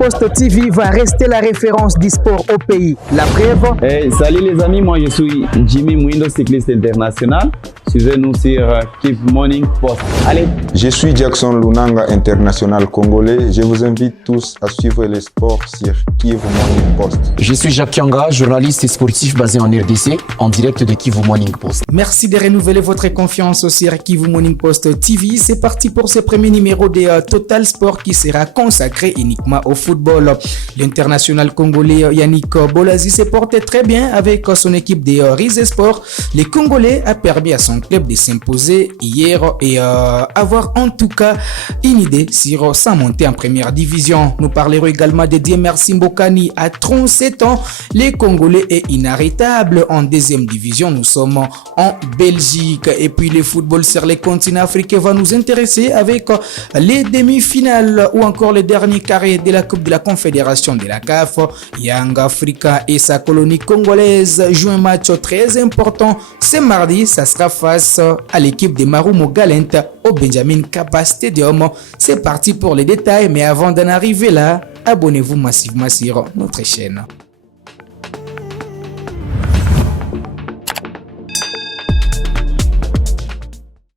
Post TV va rester la référence du sport au pays. La preuve. Hey, salut les amis, moi je suis Jimmy Mwindo, cycliste international. Suivez-nous sur Kivu Morning Post. Allez. Je suis Jackson Lunanga, international congolais. Je vous invite tous à suivre les sports sur Kivu Morning Post. Je suis Jacques Kianga, journaliste et sportif basé en RDC, en direct de Kivu Morning Post. Merci de renouveler votre confiance sur Kivu Morning Post TV. C'est parti pour ce premier numéro de Total Sport qui sera consacré uniquement au football. L'international congolais Yannick Bolazi s'est porté très bien avec son équipe des Rise Sport. Les Congolais a permis à son club de s'imposer hier et avoir en tout cas une idée sur sa montée en première division. Nous parlerons également de Diemer Simbokani à 37 ans. Les Congolais est inarrêtable en deuxième division. Nous sommes en Belgique et puis le football sur les continents africains va nous intéresser avec les demi-finales ou encore les derniers carrés de la Coupe de la Confédération de la CAF. Young Africa et sa colonie congolaise jouent un match très important. Ce mardi, ça sera face à l'équipe de Marumo Galent au Benjamin Kappa Stadium. C'est parti pour les détails, mais avant d'en arriver là, abonnez-vous massivement sur notre chaîne.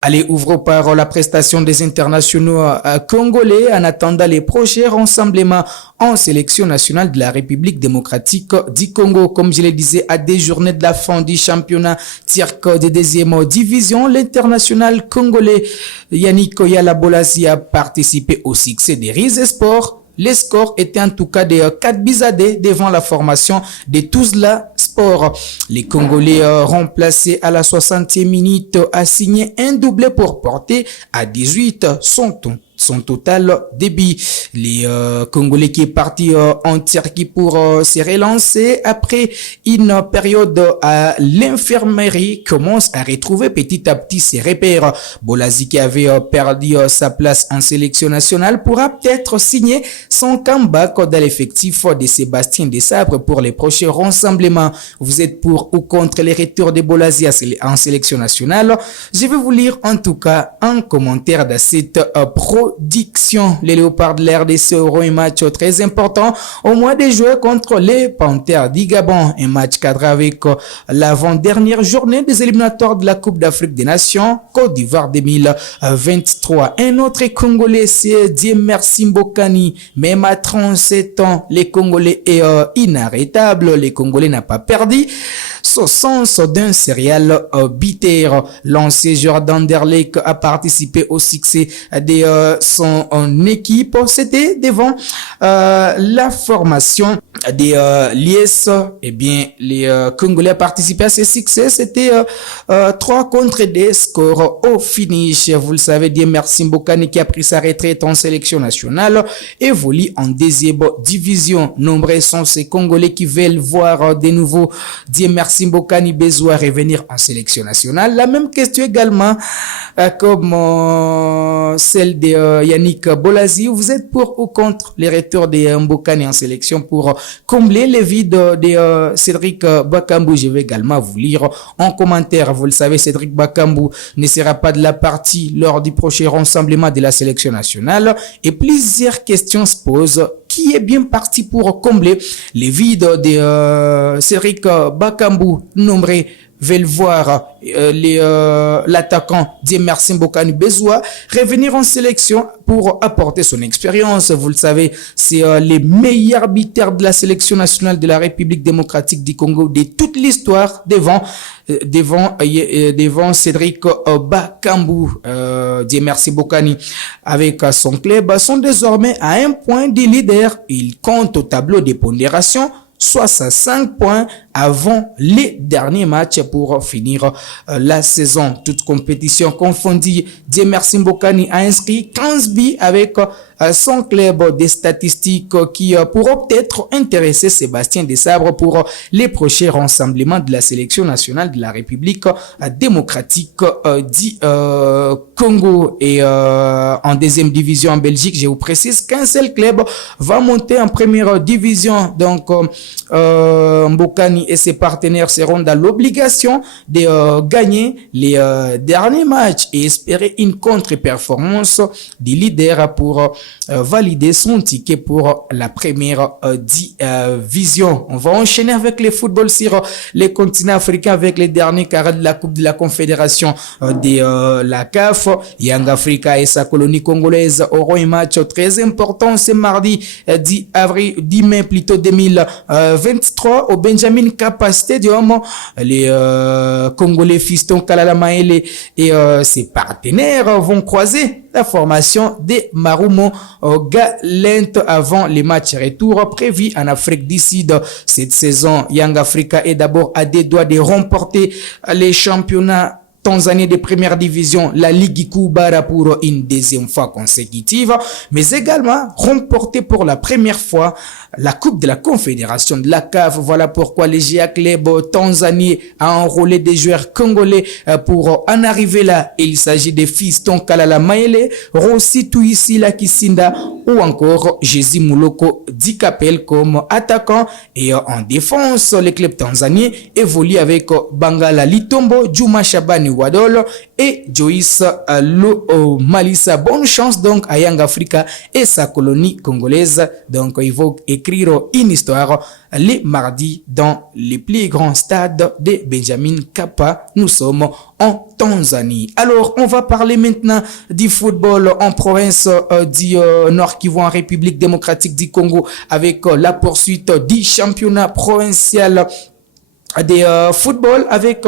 Allez, ouvrons par la prestation des internationaux congolais en attendant les prochains rassemblements en sélection nationale de la République démocratique du Congo. Comme je le disais, à des journées de la fin du championnat tirk de deuxième division, l'international congolais Yannick Oyala Bolazi a participé au succès des Rise Sport. Les scores étaient en tout cas de 4-2 devant la formation de Tuzla Sport. Les Congolais remplacés à la 60e minute a signé un doublé pour porter à 18 son total débit. Les Congolais qui est parti en Turquie pour se relancer après une période à l'infirmerie commence à retrouver petit à petit ses repères. Bolazi qui avait perdu sa place en sélection nationale pourra peut-être signer son comeback dans l'effectif de Sébastien Desabre pour les prochains rassemblements. Vous êtes pour ou contre les retours de Bolazi en sélection nationale? Je vais vous lire en tout cas un commentaire de cette production. Les Léopards de l'RDC auront un match très important au mois de juin contre les Panthères du Gabon. Un match cadré avec l'avant-dernière journée des éliminatoires de la Coupe d'Afrique des Nations Côte d'Ivoire 2023. Un autre Congolais, c'est Diemer Simbokani. Même à 37 ans, les Congolais est inarrêtable. Les Congolais n'ont pas perdu ce sens d'un serial bitter. L'ancien joueur d'Anderlecht a participé au succès de son équipe. C'était devant la formation des l'IS. Eh bien, les Congolais ont participé à ce succès. C'était 3-2 scores au finish. Vous le savez, Diemer Simbokani qui a pris sa retraite en sélection nationale évolue en deuxième division. Nombreux sont ces Congolais qui veulent voir de nouveau Diemer Simbokani besoin revenir en sélection nationale. La même question également comme celle de Yannick Bolazi. Vous êtes pour ou contre les retours de Mbokani en sélection pour combler les vides de Cédric Bakambu? Je vais également vous lire en commentaire. Vous le savez, Cédric Bakambu ne sera pas de la partie lors du prochain rassemblement de la sélection nationale et plusieurs questions se posent. Qui est bien parti pour combler les vides de Cédric Bakambu? Nombreux veulent voir l'attaquant Diemer Simbokani besoin revenir en sélection pour apporter son expérience. Vous le savez, c'est les meilleurs arbitres de la sélection nationale de la République démocratique du Congo de toute l'histoire devant Cédric Bakambu. Diemer Simbokani avec son club sont désormais à un point de leader. Il compte au tableau des pondérations 65 points avant les derniers matchs pour finir la saison. Toute compétition confondue, Diemer Simbokani a inscrit 15 buts avec son club. Des statistiques qui pourront peut-être intéresser Sébastien Desabre pour les prochains rassemblements de la sélection nationale de la République démocratique du Congo. Et en deuxième division en Belgique, je vous précise qu'un seul club va monter en première division. Donc Mbokani et ses partenaires seront dans l'obligation de gagner les derniers matchs et espérer une contre-performance du leader pour valider son ticket pour la première division. On va enchaîner avec les footballs sur les continents africains avec les derniers carrés de la Coupe de la Confédération de la CAF. Young Africa et sa colonie congolaise auront un match très important ce mardi 10 mai plutôt 2023 au Benjamin Kappa Stadium. Les Congolais Fiston Kalala Maele et ses partenaires vont croiser la formation des Marumo Galent avant les matchs retour prévus en Afrique du Sud. Cette saison, Young Africa est d'abord à des doigts de remporter les championnats tanzaniens de première division, la Ligue Kubara pour une deuxième fois consécutive, mais également remporter pour la première fois la Coupe de la Confédération de la CAF. Voilà pourquoi les GIA Club tanzanien a enrôlé des joueurs congolais pour en arriver là. Il s'agit de Fiston Kalala Maele, Rossi Tuisila Kisinda ou encore Jésus Mouloko Dikapel comme attaquant, et en défense, le club tanzanien évolue avec Bangala Litombo, Juma Shabani Wadol et Joyce Lo Malissa. Bonne chance donc à Young Africa et sa colonie congolaise. Donc il faut écrire une histoire les mardis dans les plus grands stades de Benjamin Kappa. Nous sommes en Tanzanie. Alors, on va parler maintenant du football en province du Nord Kivu en République démocratique du Congo avec la poursuite du championnat provincial des football avec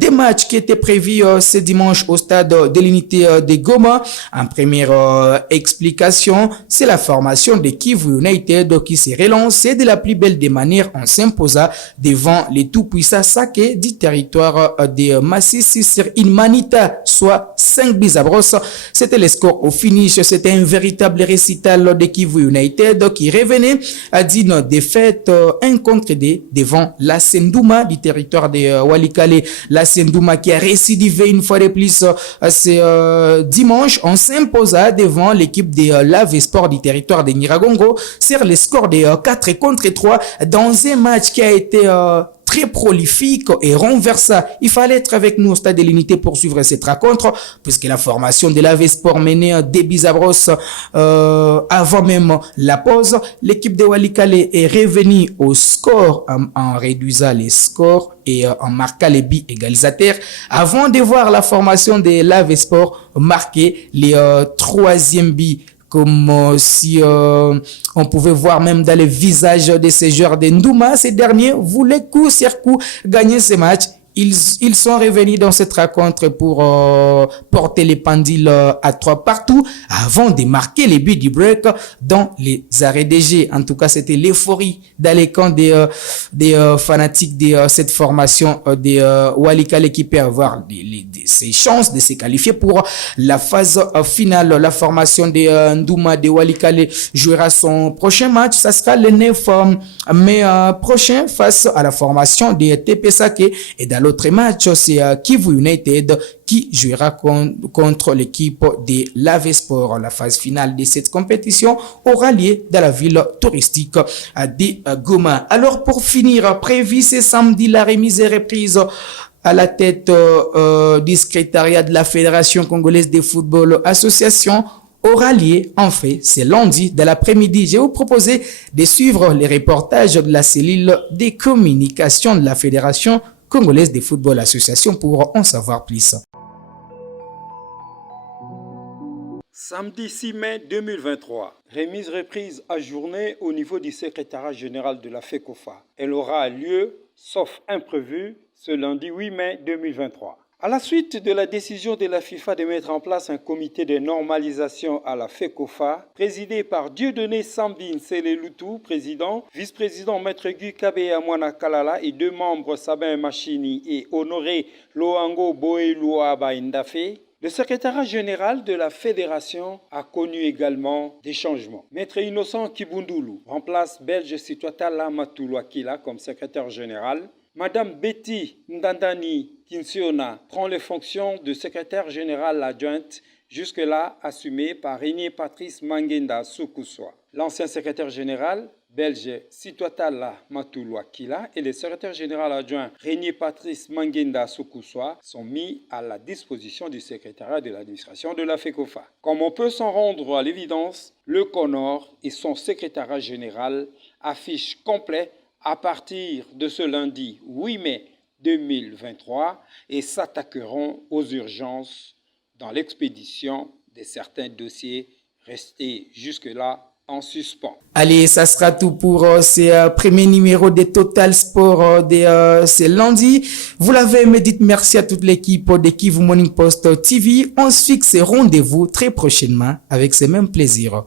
des matchs qui étaient prévus ce dimanche au stade de l'unité de Goma. En première explication, c'est la formation de Kivu United qui s'est relancée de la plus belle des manières en s'imposant devant les tout-puissants Sake du territoire de Massissi sur Manita, soit 5-0. C'était le score au finish. C'était un véritable récital de Kivu United qui revenait à d'une défaite 1-2 devant la Sendouma du territoire de Walikale. La Sendouma qui a récidivé une fois de plus ce dimanche en s'imposa devant l'équipe de Lave Sport du territoire de Nyiragongo sur le score de 4-3 dans un match qui a été très prolifique et renversant. Il fallait être avec nous au stade de l'unité pour suivre cette rencontre, puisque la formation de l'AV Sport menait des Bizabros avant même la pause. L'équipe de Walikale est revenue au score en réduisant les scores et en marquant les buts égalisateurs avant de voir la formation de l'AV Sport marquer les troisième but, comme si on pouvait voir même dans les visages de ces joueurs de Ndouma. Ces derniers voulaient coup sur coup gagner ce match. Ils sont revenus dans cette rencontre pour porter les pendules à 3 partout avant de marquer les buts du break dans les arrêts de jeu. En tout cas, c'était l'euphorie dans les camps des fanatiques de cette formation de Walikale qui peut avoir ses chances de se qualifier pour la phase finale. La formation de Ndouma de Walikale jouera son prochain match. Ça sera le 9 mai prochain face à la formation de TP Sake. Et dans l'autre match, c'est Kivu United qui jouera contre l'équipe de l'AV Sport. La phase finale de cette compétition aura lieu dans la ville touristique de Goma. Alors pour finir, prévu ce samedi, la remise et reprise à la tête du secrétariat de la Fédération congolaise de football association aura lieu en fait ce lundi de l'après-midi. Je vais vous proposer de suivre les reportages de la cellule de communication de la Fédération congolaise de football association pour en savoir plus. Samedi 6 mai 2023, remise reprise à journée au niveau du secrétariat général de la FECOFA. Elle aura lieu, sauf imprévu, ce lundi 8 mai 2023. À la suite de la décision de la FIFA de mettre en place un comité de normalisation à la FECOFA, présidé par Dieudonné Sambin Selelutu, président, vice-président Maître Guy Kabeya Mwana Kalala et 2 membres Sabin Machini et Honoré Loango Boeluaba Indafe, le secrétariat général de la fédération a connu également des changements. Maître Innocent Kibundulu remplace Belge Situatala Matoulouakila comme secrétaire général. Madame Betty Ndandani Kinsiona prend les fonctions de secrétaire générale adjointe, jusque-là assumée par René Patrice Mangenda Soukouswa. L'ancien secrétaire général, belge Situatala Matulwa Kila et le secrétaire général adjoint Régnier Patrice Mangenda Sokoussoa sont mis à la disposition du secrétariat de l'administration de la FECOFA. Comme on peut s'en rendre à l'évidence, le CONOR et son secrétariat général affichent complet à partir de ce lundi 8 mai 2023 et s'attaqueront aux urgences dans l'expédition de certains dossiers restés jusque-là en suspens. Allez, ça sera tout pour ces premiers numéros de Total Sport de ce lundi. Vous l'avez médité, merci à toute l'équipe de Kivu Morning Post TV. On se fixe rendez-vous très prochainement avec ce même plaisir.